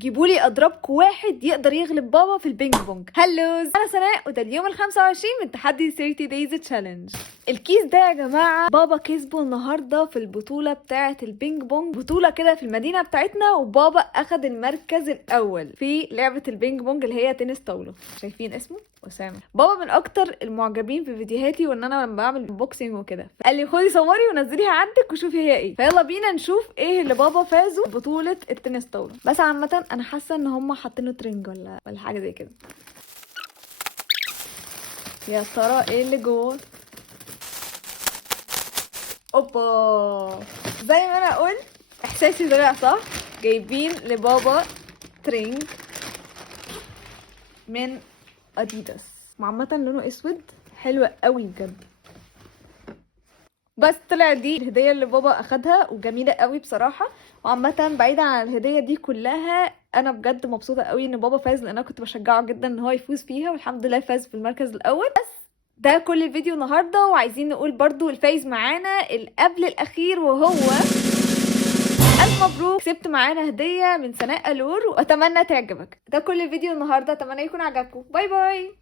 جيبولي اضربكوا واحد يقدر يغلب بابا في البينج بونج. هلو، انا سناء وده اليوم ال 25 من تحدي 30 دايز تشالنج. الكيس ده يا جماعه بابا كسبه النهارده في البطوله بتاعه البينج بونج، بطوله كده في المدينه بتاعتنا، وبابا اخد المركز الاول في لعبه البينج بونج اللي هي تنس طاوله. شايفين اسمه؟ اسامه. بابا من اكتر المعجبين في فيديوهاتي وان انا بعمل بوكسينج وكده، قال لي خدي صوري ونزليها عندك وشوفي هي ايه. فيلا بينا نشوف ايه اللي بابا فازوا بطوله التنس طاوله. بس عامه انا حاسه ان هم حاطينه ترنج ولا حاجه زي كده. يا ترى ايه اللي جوه؟ اوبا، زي ما انا قلت احساسي طلع صح. جايبين لبابا ترنج من اديداس، وعامه لونه اسود، حلو قوي بجد. بس طلع دي الهديه اللي بابا اخدها وجميله قوي بصراحه. وعامه بعيدا عن الهديه دي كلها، انا بجد مبسوطه قوي ان بابا فاز، لان انا كنت بشجعه جدا ان هو يفوز فيها، والحمد لله فاز في المركز الاول. بس ده كل الفيديو النهارده، وعايزين نقول برضو الفايز معانا قبل الاخير وهو الف مبروك، كسبت معانا هديه من سناء الور، واتمنى تعجبك. ده كل الفيديو النهارده، اتمنى يكون عجبكم. باي باي.